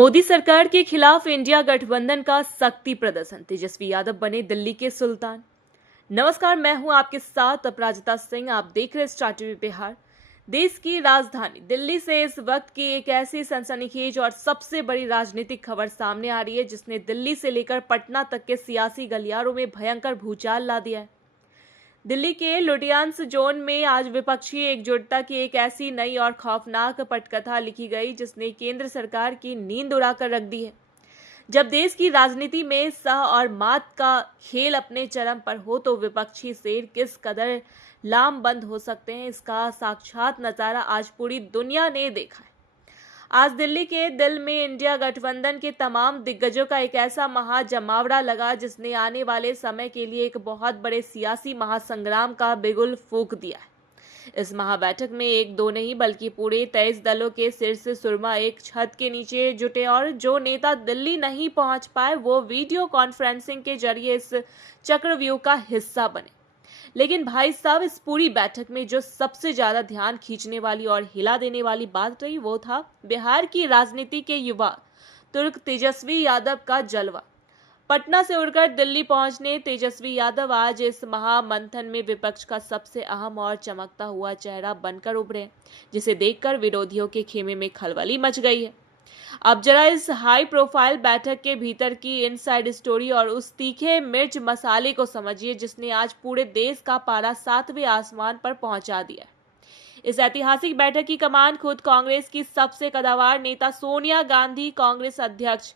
मोदी सरकार के खिलाफ इंडिया गठबंधन का शक्ति प्रदर्शन, तेजस्वी यादव बने दिल्ली के सुल्तान। नमस्कार, मैं हूं आपके साथ अपराजिता सिंह। आप देख रहे स्टार टीवी बिहार। देश की राजधानी दिल्ली से इस वक्त की एक ऐसी सनसनीखेज और सबसे बड़ी राजनीतिक खबर सामने आ रही है जिसने दिल्ली से लेकर पटना तक के सियासी गलियारों में भयंकर भूचाल ला दिया है। दिल्ली के लुटियांस जोन में आज विपक्षी एकजुटता की एक ऐसी नई और खौफनाक पटकथा लिखी गई जिसने केंद्र सरकार की नींद उड़ाकर रख दी है। जब देश की राजनीति में सह और मात का खेल अपने चरम पर हो तो विपक्षी शेर किस कदर लामबंद हो सकते हैं, इसका साक्षात नजारा आज पूरी दुनिया ने देखा है। आज दिल्ली के दिल में इंडिया गठबंधन के तमाम दिग्गजों का एक ऐसा महाजमावड़ा लगा जिसने आने वाले समय के लिए एक बहुत बड़े सियासी महासंग्राम का बिगुल फूंक दिया है। इस महाबैठक में एक दो नहीं बल्कि पूरे 23 दलों के सिर से सुरमा एक छत के नीचे जुटे और जो नेता दिल्ली नहीं पहुंच पाए वो वीडियो कॉन्फ्रेंसिंग के जरिए इस चक्रव्यूह का हिस्सा बने। लेकिन भाई साहब, इस पूरी बैठक में जो सबसे ज्यादा ध्यान खींचने वाली और हिला देने वाली बात रही वो था बिहार की राजनीति के युवा तुर्क तेजस्वी यादव का जलवा। पटना से उड़कर दिल्ली पहुंचने तेजस्वी यादव आज इस महामंथन में विपक्ष का सबसे अहम और चमकता हुआ चेहरा बनकर उभरे, जिसे देखकर विरोधियों के खेमे में खलबली मच गई है। अब जरा इस हाई प्रोफाइल बैठक के भीतर की इनसाइड स्टोरी और उस तीखे मिर्च मसाले को समझिए जिसने आज पूरे देश का पारा 7वें आसमान पर पहुंचा दिया। इस ऐतिहासिक बैठक की कमान खुद कांग्रेस की सबसे कदावर नेता सोनिया गांधी, कांग्रेस अध्यक्ष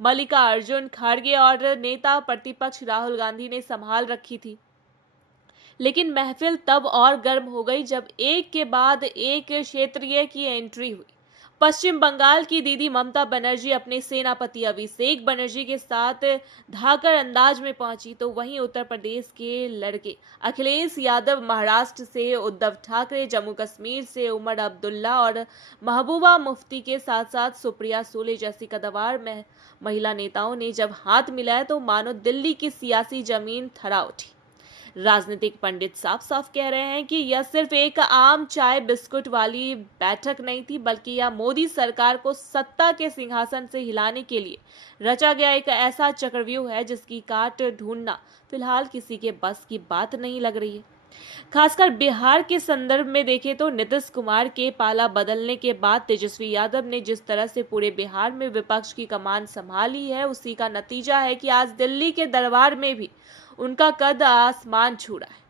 मल्लिकार्जुन खड़गे और नेता प्रतिपक्ष राहुल गांधी ने संभाल रखी थी। लेकिन महफिल तब और गर्म हो गई जब एक के बाद एक क्षेत्रीय की एंट्री हुई। पश्चिम बंगाल की दीदी ममता बनर्जी अपने सेनापति अभिषेक बनर्जी के साथ धाकर अंदाज में पहुंची, तो वहीं उत्तर प्रदेश के लड़के अखिलेश यादव, महाराष्ट्र से उद्धव ठाकरे, जम्मू कश्मीर से उमर अब्दुल्ला और महबूबा मुफ्ती के साथ साथ सुप्रिया सुले जैसी कदावर महिला नेताओं ने जब हाथ मिलाया तो मानो दिल्ली की सियासी जमीन थरा उठी। राजनीतिक पंडित साफ साफ कह रहे हैं कि यह सिर्फ एक आम चाय बिस्कुट वाली बैठक नहीं थी, बल्कि यह मोदी सरकार को सत्ता के सिंहासन से हिलाने के लिए रचा गया एक ऐसा चक्रव्यूह है जिसकी काट ढूंढना फिलहाल किसी के बस की बात नहीं लग रही है। खासकर बिहार के संदर्भ में देखें तो नीतीश कुमार के पाला बदलने के बाद तेजस्वी यादव ने जिस तरह से पूरे बिहार में विपक्ष की कमान संभाली है उसी का नतीजा है कि आज दिल्ली के दरबार में भी उनका कद आसमान छू रहा है।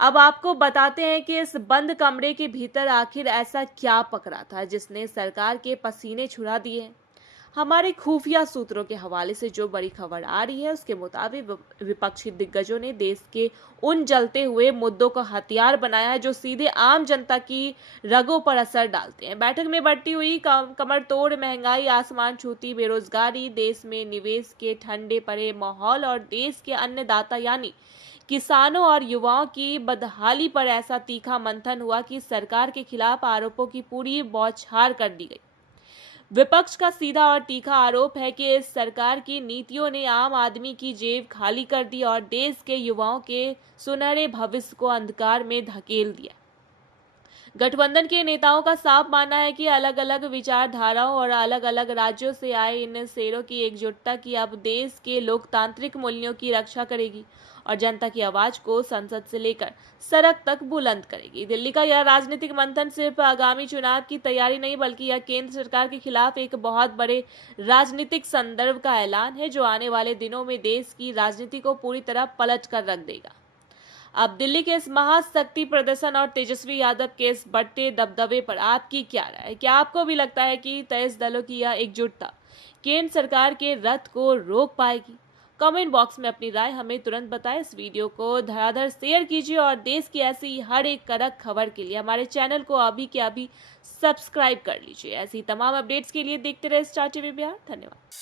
अब आपको बताते हैं कि इस बंद कमरे के भीतर आखिर ऐसा क्या पकड़ा था जिसने सरकार के पसीने छुड़ा दिए हैं। हमारे खुफिया सूत्रों के हवाले से जो बड़ी खबर आ रही है उसके मुताबिक विपक्षी दिग्गजों ने देश के उन जलते हुए मुद्दों को हथियार बनाया है जो सीधे आम जनता की रगों पर असर डालते हैं। बैठक में बढ़ती हुई कमर तोड़ महंगाई, आसमान छूती बेरोजगारी, देश में निवेश के ठंडे पड़े माहौल और देश के अन्नदाता यानी किसानों और युवाओं की बदहाली पर ऐसा तीखा मंथन हुआ कि सरकार के खिलाफ आरोपों की पूरी बौछार कर दी गई। विपक्ष का सीधा और तीखा आरोप है कि इस सरकार की नीतियों ने आम आदमी की जेब खाली कर दी और देश के युवाओं के सुनहरे भविष्य को अंधकार में धकेल दिया। गठबंधन के नेताओं का साफ मानना है कि अलग अलग विचारधाराओं और अलग अलग राज्यों से आए इन शेरों की एकजुटता की अब देश के लोकतांत्रिक मूल्यों की रक्षा करेगी और जनता की आवाज को संसद से लेकर सड़क तक बुलंद करेगी। दिल्ली का यह राजनीतिक मंथन सिर्फ आगामी चुनाव की तैयारी नहीं बल्कि यह केंद्र सरकार के खिलाफ एक बहुत बड़े राजनीतिक संदर्भ का ऐलान है जो आने वाले दिनों में देश की राजनीति को पूरी तरह पलट कर रख देगा। अब दिल्ली के इस महाशक्ति प्रदर्शन और तेजस्वी यादव के इस बढ़ते दबदबे पर आपकी क्या राय है? क्या आपको भी लगता है कि 23 दलों की यह एकजुटता केंद्र सरकार के रथ को रोक पाएगी? कमेंट बॉक्स में अपनी राय हमें तुरंत बताएं। इस वीडियो को धड़ाधड़ शेयर कीजिए और देश की ऐसी हर एक कड़क खबर के लिए हमारे चैनल को अभी के अभी सब्सक्राइब कर लीजिए। ऐसी तमाम अपडेट्स के लिए देखते रहे स्टार टीवी बिहार। धन्यवाद।